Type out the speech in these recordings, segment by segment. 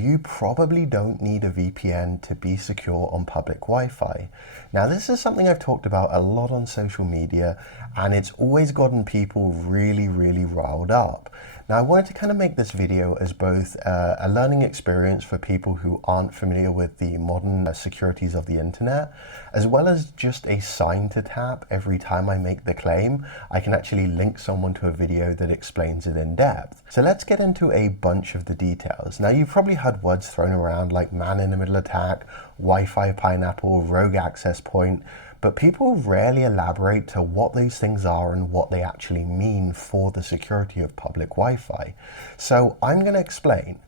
you probably don't need a VPN to be secure on public Wi-Fi. Now, this is something I've talked about a lot on social media, and it's always gotten people really riled up. Now, I wanted to kind of make this video as both a learning experience for people who aren't familiar with the modern securities of the internet, as well as just a sign to tap every time I make the claim. I can actually link someone to a video that explains it in depth. So let's get into a bunch of the details. Now, you've probably heard words thrown around like man-in-the-middle attack, Wi-Fi pineapple, rogue access point, but people rarely elaborate to what those things are and what they actually mean for the security of public Wi-Fi. So I'm going to explain.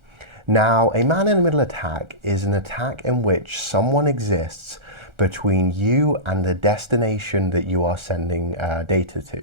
Now, a man-in-the-middle attack is an attack in which someone exists between you and the destination that you are sending data to.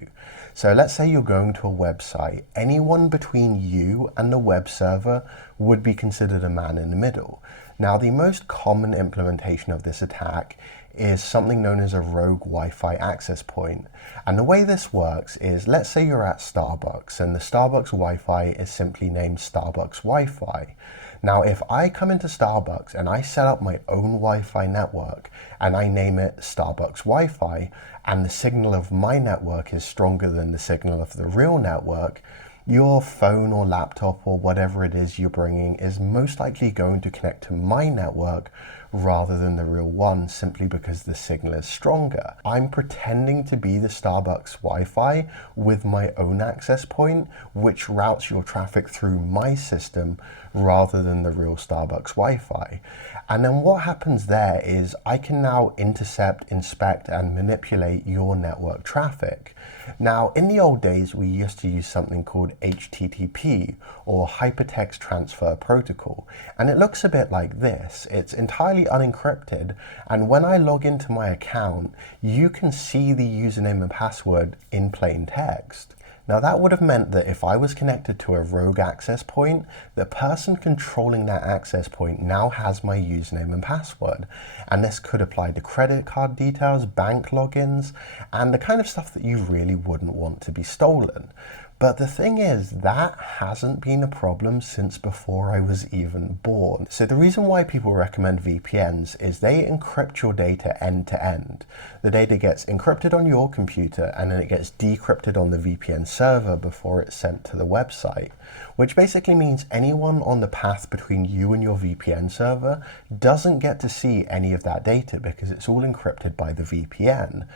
So let's say you're going to a website. Anyone between you and the web server would be considered a man in the middle. Now, the most common implementation of this attack is something known as a rogue Wi-Fi access point. And the way this works is, let's say you're at Starbucks and the Starbucks Wi-Fi is simply named Starbucks Wi-Fi. Now, if I come into Starbucks and I set up my own Wi-Fi network and I name it Starbucks Wi-Fi, and the signal of my network is stronger than the signal of the real network, your phone or laptop or whatever it is you're bringing is most likely going to connect to my network rather than the real one, simply because the signal is stronger. I'm pretending to be the Starbucks Wi-Fi with my own access point, which routes your traffic through my system rather than the real Starbucks Wi-Fi. And then what happens there is I can now intercept, inspect, and manipulate your network traffic. Now, in the old days, we used to use something called HTTP, or Hypertext Transfer Protocol, and it looks a bit like this. It's entirely unencrypted, and when I log into my account, you can see the username and password in plain text. Now, that would have meant that if I was connected to a rogue access point, the person controlling that access point now has my username and password. And this could apply to credit card details, bank logins, and the kind of stuff that you really wouldn't want to be stolen. But the thing is, that hasn't been a problem since before I was even born. So the reason why people recommend VPNs is they encrypt your data end to end. The data gets encrypted on your computer and then it gets decrypted on the VPN server before it's sent to the website, which basically means anyone on the path between you and your VPN server doesn't get to see any of that data because it's all encrypted by the VPN.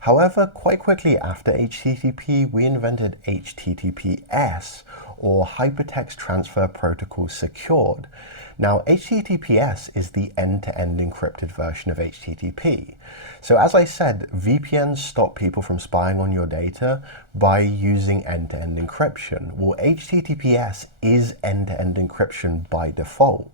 However, quite quickly after HTTP, we invented HTTPS, or Hypertext Transfer Protocol Secured. Now, HTTPS is the end-to-end encrypted version of HTTP. So as I said, VPNs stop people from spying on your data by using end-to-end encryption. Well, HTTPS is end-to-end encryption by default.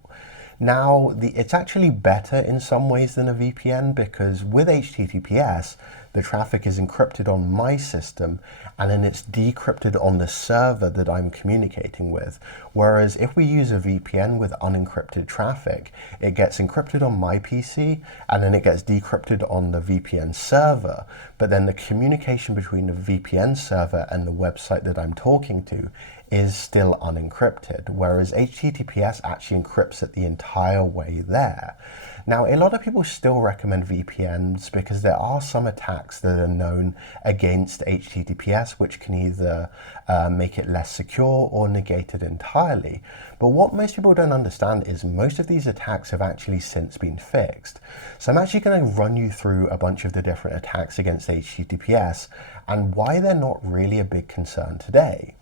Now, it's actually better in some ways than a VPN because with HTTPS, the traffic is encrypted on my system and then it's decrypted on the server that I'm communicating with. Whereas if we use a VPN with unencrypted traffic, it gets encrypted on my PC and then it gets decrypted on the VPN server. But then the communication between the VPN server and the website that I'm talking to is still unencrypted, whereas HTTPS actually encrypts it the entire way there. Now, a lot of people still recommend VPNs because there are some attacks that are known against HTTPS, which can either make it less secure or negate it entirely. But what most people don't understand is most of these attacks have actually since been fixed. So I'm actually going to run you through a bunch of the different attacks against HTTPS and why they're not really a big concern today.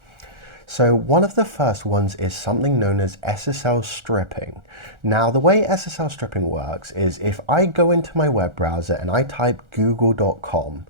So one of the first ones is something known as SSL stripping. Now, the way SSL stripping works is if I go into my web browser and I type google.com,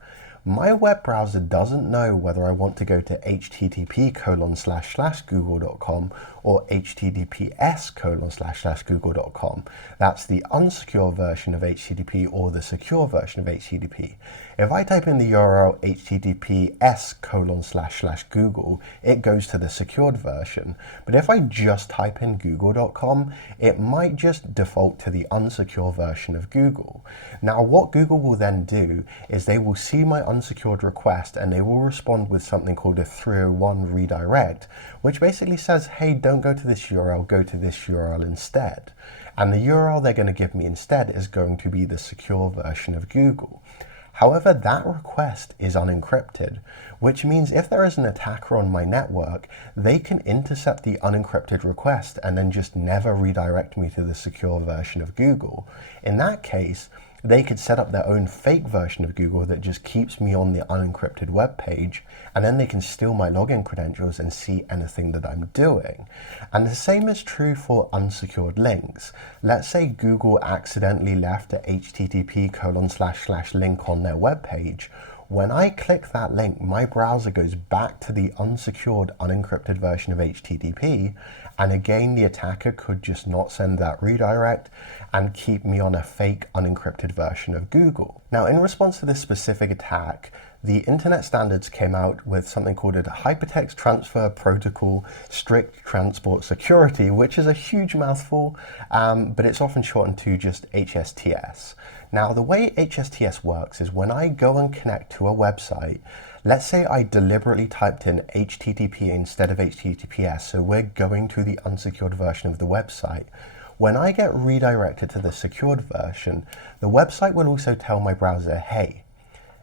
my web browser doesn't know whether I want to go to http://google.com or https://google.com. That's the unsecure version of HTTP or the secure version of HTTP. If I type in the URL https://google, it goes to the secured version. But if I just type in google.com, it might just default to the unsecure version of Google. Now, what Google will then do is they will see my unsecured request and they will respond with something called a 301 redirect, which basically says, hey, don't go to this URL, go to this URL instead. And the URL they're going to give me instead is going to be the secure version of Google. However, that request is unencrypted, which means if there is an attacker on my network, they can intercept the unencrypted request and then just never redirect me to the secure version of Google. In that case, they could set up their own fake version of Google that just keeps me on the unencrypted web page, and then they can steal my login credentials and see anything that I'm doing. And the same is true for unsecured links. Let's say Google accidentally left a http:// link on their web page. When I click that link, my browser goes back to the unsecured, unencrypted version of HTTP, and again, the attacker could just not send that redirect and keep me on a fake, unencrypted version of Google. Now, in response to this specific attack, the internet standards came out with something called a Hypertext Transfer Protocol Strict Transport Security, which is a huge mouthful, but it's often shortened to just HSTS. Now, the way HSTS works is when I go and connect to a website, let's say I deliberately typed in HTTP instead of HTTPS, so we're going to the unsecured version of the website. When I get redirected to the secured version, the website will also tell my browser, hey,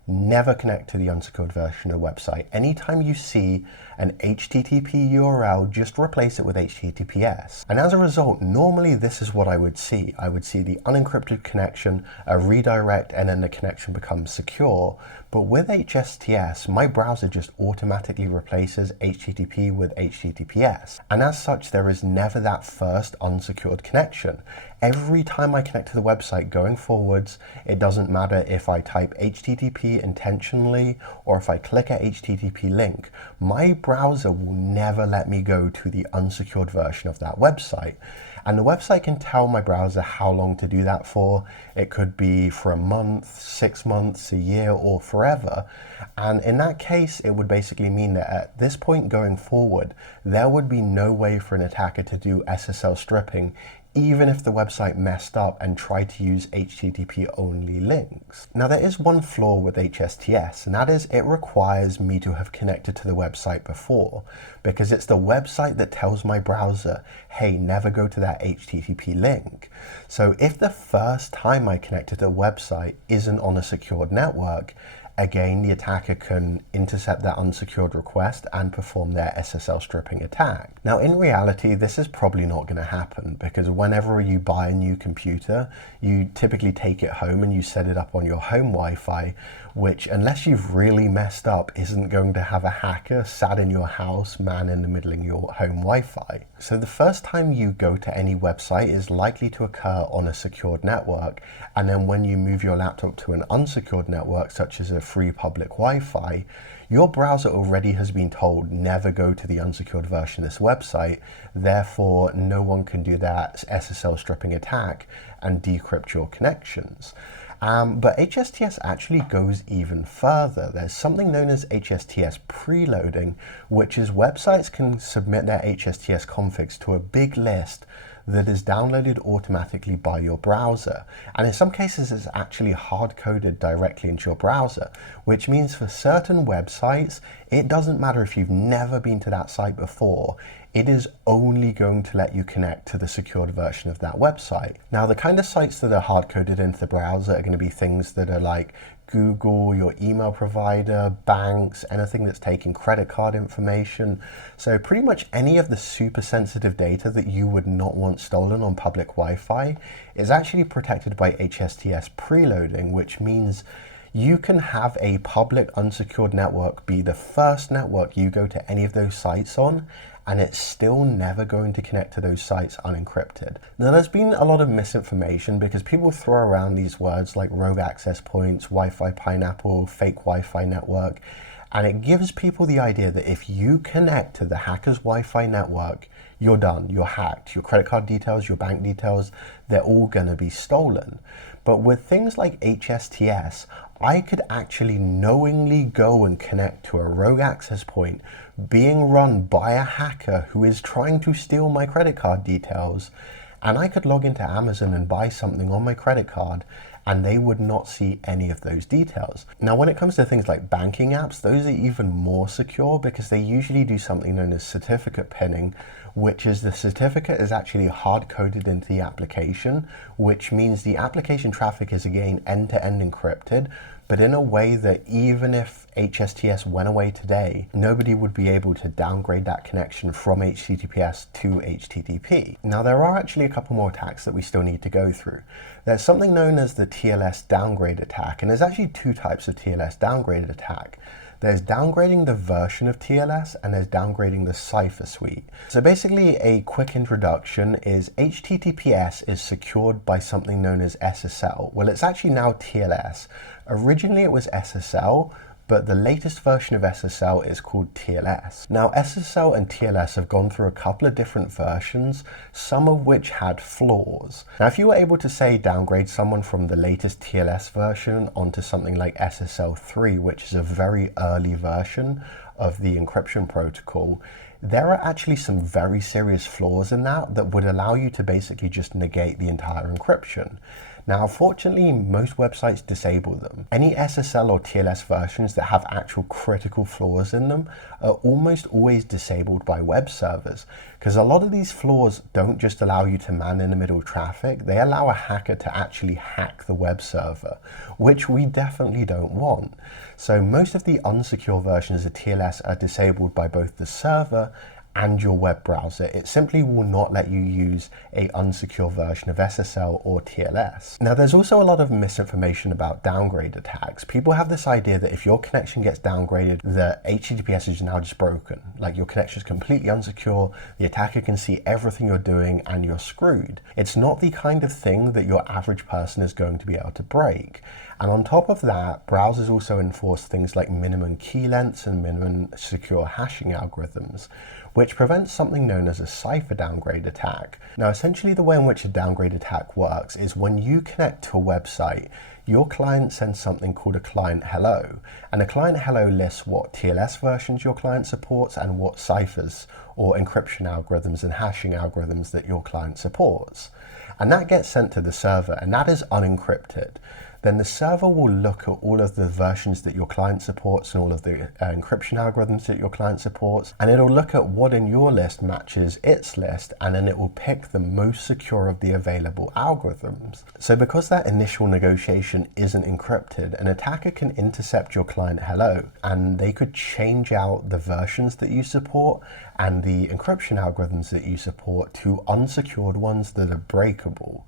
never connect to the unsecured version of the website. Anytime you see an HTTP URL, just replace it with HTTPS. And as a result, normally this is what I would see. I would see the unencrypted connection, a redirect, and then the connection becomes secure. But with HSTS, my browser just automatically replaces HTTP with HTTPS. And as such, there is never that first unsecured connection. Every time I connect to the website going forwards, it doesn't matter if I type HTTP intentionally or if I click a HTTP link, my browser will never let me go to the unsecured version of that website. And the website can tell my browser how long to do that for. It could be for a month, 6 months, a year, or forever. And in that case, it would basically mean that at this point going forward, there would be no way for an attacker to do SSL stripping, even if the website messed up and tried to use HTTP-only links. Now, there is one flaw with HSTS, and that is it requires me to have connected to the website before, because it's the website that tells my browser, hey, never go to that HTTP link. So if the first time I connected to the website isn't on a secured network, again, the attacker can intercept that unsecured request and perform their SSL stripping attack. Now, in reality, this is probably not going to happen because whenever you buy a new computer, you typically take it home and you set it up on your home Wi-Fi, which, unless you've really messed up, isn't going to have a hacker sat in your house, man in the middle of your home Wi-Fi. So the first time you go to any website is likely to occur on a secured network, and then when you move your laptop to an unsecured network, such as a free public Wi-Fi, your browser already has been told never go to the unsecured version of this website, therefore no one can do that SSL stripping attack and decrypt your connections. But HSTS actually goes even further. There's something known as HSTS Preloading, which is websites can submit their HSTS configs to a big list that is downloaded automatically by your browser. And in some cases, it's actually hard-coded directly into your browser, which means for certain websites, it doesn't matter if you've never been to that site before, it is only going to let you connect to the secured version of that website. Now, the kind of sites that are hard-coded into the browser are going to be things that are like Google, your email provider, banks, anything that's taking credit card information. So pretty much any of the super sensitive data that you would not want stolen on public Wi-Fi is actually protected by HSTS preloading, which means you can have a public unsecured network be the first network you go to any of those sites on, and it's still never going to connect to those sites unencrypted. Now, there's been a lot of misinformation because people throw around these words like rogue access points, Wi-Fi pineapple, fake Wi-Fi network, and it gives people the idea that if you connect to the hacker's Wi-Fi network, you're done, you're hacked. Your credit card details, your bank details, they're all gonna be stolen. But with things like HSTS, I could actually knowingly go and connect to a rogue access point being run by a hacker who is trying to steal my credit card details, and I could log into Amazon and buy something on my credit card, and they would not see any of those details. Now, when it comes to things like banking apps, those are even more secure because they usually do something known as certificate pinning, which is the certificate is actually hard-coded into the application, which means the application traffic is again end-to-end encrypted, but in a way that even if HSTS went away today, nobody would be able to downgrade that connection from HTTPS to HTTP. Now, there are actually a couple more attacks that we still need to go through. There's something known as the TLS Downgrade Attack, and there's actually two types of TLS Downgrade Attack. There's downgrading the version of TLS and there's downgrading the cipher suite. So basically, a quick introduction is HTTPS is secured by something known as SSL. Well, it's actually now TLS. Originally it was SSL, but the latest version of SSL is called TLS. Now, SSL and TLS have gone through a couple of different versions, some of which had flaws. Now, if you were able to, say, downgrade someone from the latest TLS version onto something like SSL 3, which is a very early version of the encryption protocol, there are actually some very serious flaws in that would allow you to basically just negate the entire encryption. Now, fortunately, most websites disable them. Any SSL or TLS versions that have actual critical flaws in them are almost always disabled by web servers, because a lot of these flaws don't just allow you to man-in-the-middle traffic, they allow a hacker to actually hack the web server, which we definitely don't want. So most of the unsecure versions of TLS are disabled by both the server and your web browser. It simply will not let you use a unsecure version of SSL or TLS. Now, there's also a lot of misinformation about downgrade attacks. People have this idea that if your connection gets downgraded, the HTTPS is now just broken. Like, your connection is completely unsecure, the attacker can see everything you're doing, and you're screwed. It's not the kind of thing that your average person is going to be able to break. And on top of that, browsers also enforce things like minimum key lengths and minimum secure hashing algorithms, which prevents something known as a cipher downgrade attack. Now, essentially the way in which a downgrade attack works is when you connect to a website, your client sends something called a client hello, and a client hello lists what TLS versions your client supports and what ciphers or encryption algorithms and hashing algorithms that your client supports. And that gets sent to the server, and that is unencrypted. Then the server will look at all of the versions that your client supports and all of the encryption algorithms that your client supports, and it'll look at what in your list matches its list, and then it will pick the most secure of the available algorithms. So because that initial negotiation isn't encrypted, an attacker can intercept your client hello, and they could change out the versions that you support and the encryption algorithms that you support to unsecured ones that are breakable.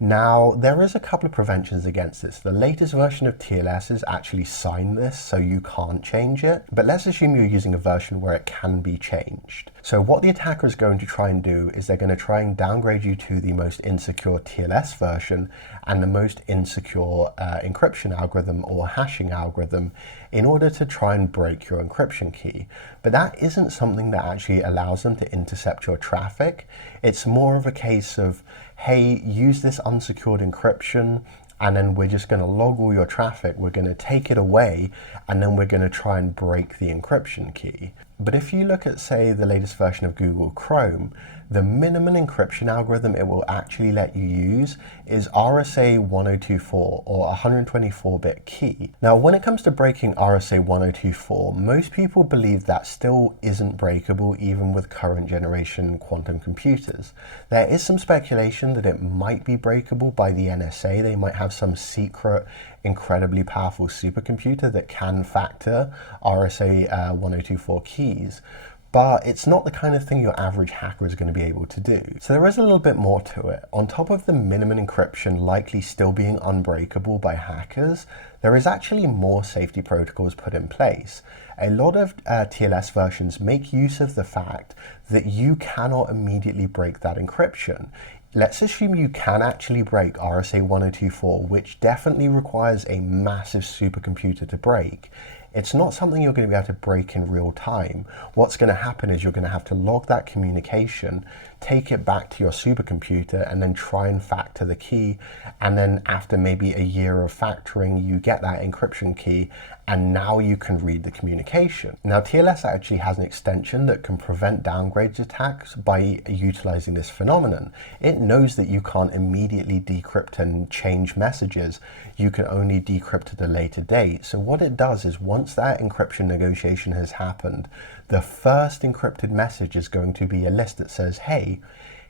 Now, there is a couple of preventions against this. The latest version of TLS is actually signed this, so you can't change it. But let's assume you're using a version where it can be changed. So what the attacker is going to try and do is they're going to try and downgrade you to the most insecure TLS version and the most insecure encryption algorithm or hashing algorithm in order to try and break your encryption key. But that isn't something that actually allows them to intercept your traffic. It's more of a case of, hey, use this unsecured encryption, and then we're just going to log all your traffic, we're going to take it away, and then we're going to try and break the encryption key. But if you look at, say, the latest version of Google Chrome, the minimum encryption algorithm it will actually let you use is RSA 1024 or 124-bit key. Now, when it comes to breaking RSA 1024, most people believe that still isn't breakable even with current generation quantum computers. There is some speculation that it might be breakable by the NSA. They might have some secret, incredibly powerful supercomputer that can factor RSA 1024 keys. But it's not the kind of thing your average hacker is going to be able to do. So there is a little bit more to it. On top of the minimum encryption likely still being unbreakable by hackers, there is actually more safety protocols put in place. A lot of TLS versions make use of the fact that you cannot immediately break that encryption. Let's assume you can actually break RSA 1024, which definitely requires a massive supercomputer to break. It's not something you're going to be able to break in real time. What's going to happen is you're going to have to log that communication take it back to your supercomputer, and then try and factor the key. And then after maybe a year of factoring, you get that encryption key, and now you can read the communication. Now, TLS actually has an extension that can prevent downgrade attacks by utilizing this phenomenon. It knows that you can't immediately decrypt and change messages. You can only decrypt at a later date. So what it does is, once that encryption negotiation has happened, the first encrypted message is going to be a list that says, hey,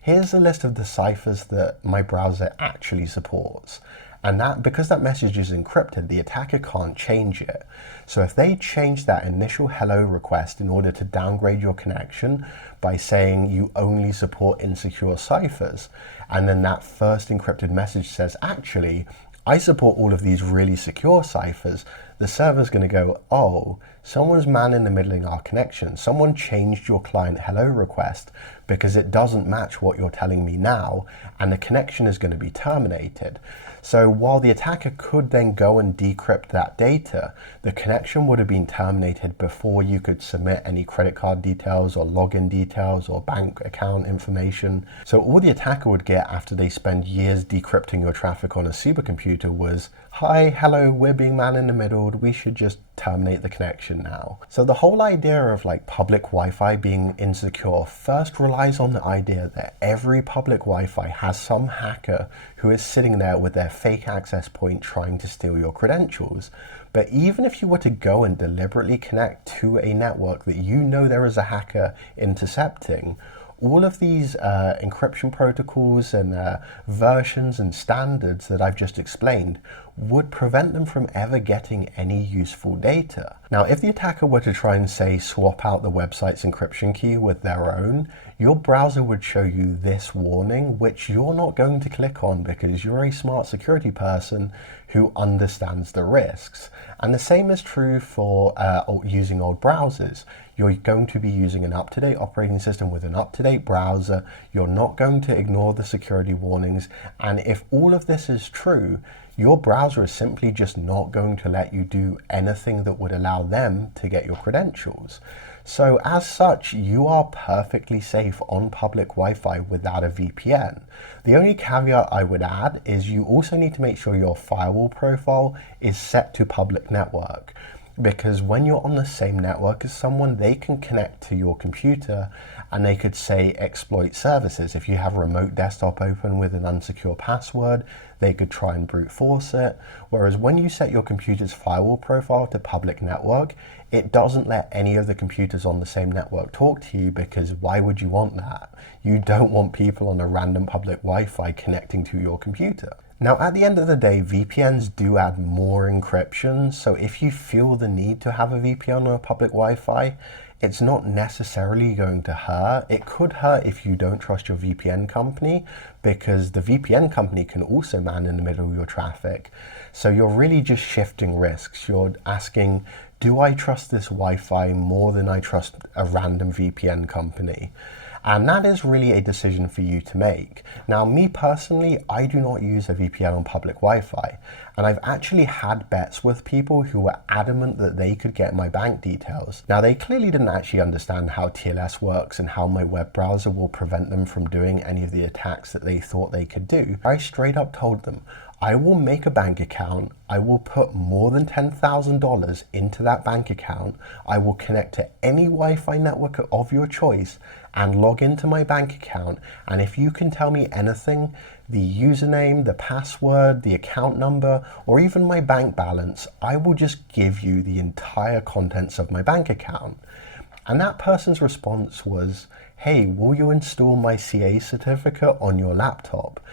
here's a list of the ciphers that my browser actually supports. And that, because that message is encrypted, the attacker can't change it. So if they change that initial hello request in order to downgrade your connection by saying you only support insecure ciphers, and then that first encrypted message says, actually, I support all of these really secure ciphers, the server's going to go, oh, someone's man-in-the-middling our connection. Someone changed your client hello request because it doesn't match what you're telling me now, and the connection is going to be terminated. So while the attacker could then go and decrypt that data, the connection would have been terminated before you could submit any credit card details or login details or bank account information. So all the attacker would get after they spend years decrypting your traffic on a supercomputer was, hi, hello, we're being man-in-the-middled, we should just terminate the connection now. So the whole idea of like public Wi-Fi being insecure first relies on the idea that every public Wi-Fi has some hacker who is sitting there with their fake access point trying to steal your credentials. But even if you were to go and deliberately connect to a network that you know there is a hacker intercepting, all of these encryption protocols and versions and standards that I've just explained would prevent them from ever getting any useful data. Now, if the attacker were to try and say swap out the website's encryption key with their own, your browser would show you this warning, which you're not going to click on because you're a smart security person who understands the risks. And the same is true for using old browsers. You're going to be using an up-to-date operating system with an up-to-date browser. You're not going to ignore the security warnings. And if all of this is true, your browser is simply just not going to let you do anything that would allow them to get your credentials. So as such, you are perfectly safe on public Wi-Fi without a VPN. The only caveat I would add is you also need to make sure your firewall profile is set to public network, because when you're on the same network as someone, they can connect to your computer and they could say exploit services. If you have a remote desktop open with an unsecure password, they could try and brute force it. Whereas when you set your computer's firewall profile to public network, it doesn't let any of the computers on the same network talk to you, because why would you want that? You don't want people on a random public Wi-Fi connecting to your computer. Now, at the end of the day, VPNs do add more encryption. So if you feel the need to have a VPN on a public Wi-Fi, it's not necessarily going to hurt. It could hurt if you don't trust your VPN company, because the VPN company can also man in the middle of your traffic. So you're really just shifting risks. You're asking, do I trust this Wi-Fi more than I trust a random VPN company? And that is really a decision for you to make. Now, me personally, I do not use a VPN on public Wi-Fi. And I've actually had bets with people who were adamant that they could get my bank details. Now, they clearly didn't actually understand how TLS works and how my web browser will prevent them from doing any of the attacks that they thought they could do. I straight up told them, I will make a bank account, I will put more than $10,000 into that bank account, I will connect to any Wi-Fi network of your choice and log into my bank account, and if you can tell me anything, the username, the password, the account number, or even my bank balance, I will just give you the entire contents of my bank account. And that person's response was, hey, will you install my CA certificate on your laptop?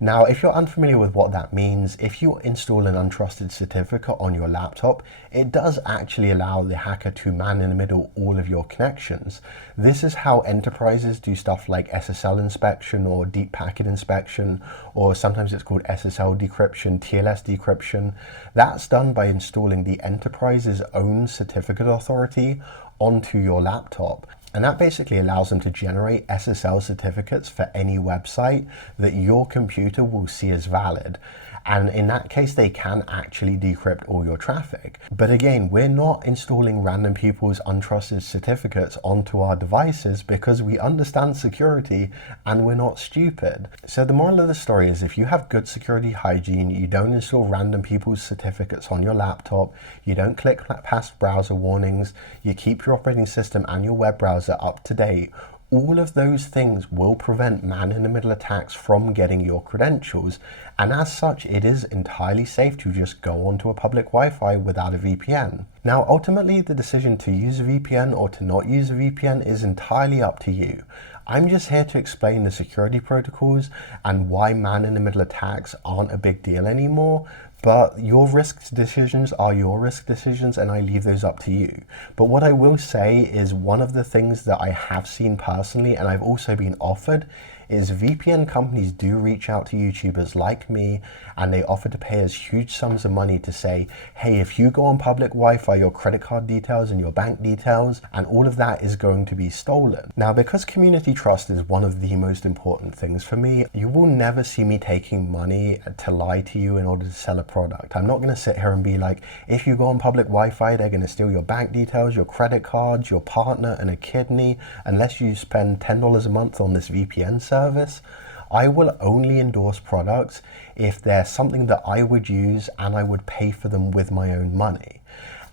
Now, if you're unfamiliar with what that means, if you install an untrusted certificate on your laptop, it does actually allow the hacker to man in the middle all of your connections. This is how enterprises do stuff like SSL inspection or deep packet inspection, or sometimes it's called SSL decryption, TLS decryption. That's done by installing the enterprise's own certificate authority onto your laptop. And that basically allows them to generate SSL certificates for any website that your computer will see as valid. And in that case, they can actually decrypt all your traffic. But again, we're not installing random people's untrusted certificates onto our devices because we understand security and we're not stupid. So the moral of the story is, if you have good security hygiene, you don't install random people's certificates on your laptop, you don't click past browser warnings, you keep your operating system and your web browser up to date, all of those things will prevent man-in-the-middle attacks from getting your credentials, and as such, it is entirely safe to just go onto a public Wi-Fi without a VPN. Now, ultimately, the decision to use a VPN or to not use a VPN is entirely up to you. I'm just here to explain the security protocols and why man-in-the-middle attacks aren't a big deal anymore, but your risk decisions are your risk decisions, and I leave those up to you. But what I will say is, one of the things that I have seen personally, and I've also been offered, is VPN companies do reach out to YouTubers like me, and they offer to pay us huge sums of money to say, hey, if you go on public Wi-Fi, your credit card details and your bank details and all of that is going to be stolen. Now, because community trust is one of the most important things for me, you will never see me taking money to lie to you in order to sell a product. I'm not going to sit here and be like, if you go on public Wi-Fi, they're going to steal your bank details, your credit cards, your partner and a kidney, unless you spend $10 a month on this VPN service. I will only endorse products if they're something that I would use and I would pay for them with my own money.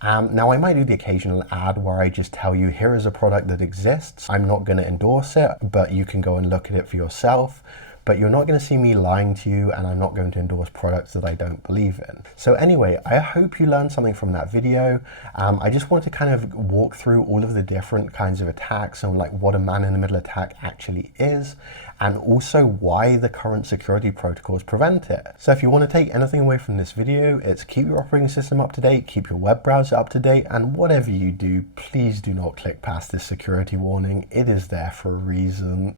Now, I might do the occasional ad where I just tell you, here is a product that exists. I'm not going to endorse it, but you can go and look at it for yourself. But you're not going to see me lying to you, and I'm not going to endorse products that I don't believe in. So anyway, I hope you learned something from that video. I just wanted to kind of walk through all of the different kinds of attacks and like what a man-in-the-middle attack actually is, and also why the current security protocols prevent it. So if you want to take anything away from this video, it's keep your operating system up to date, keep your web browser up to date, and whatever you do, please do not click past this security warning. It is there for a reason.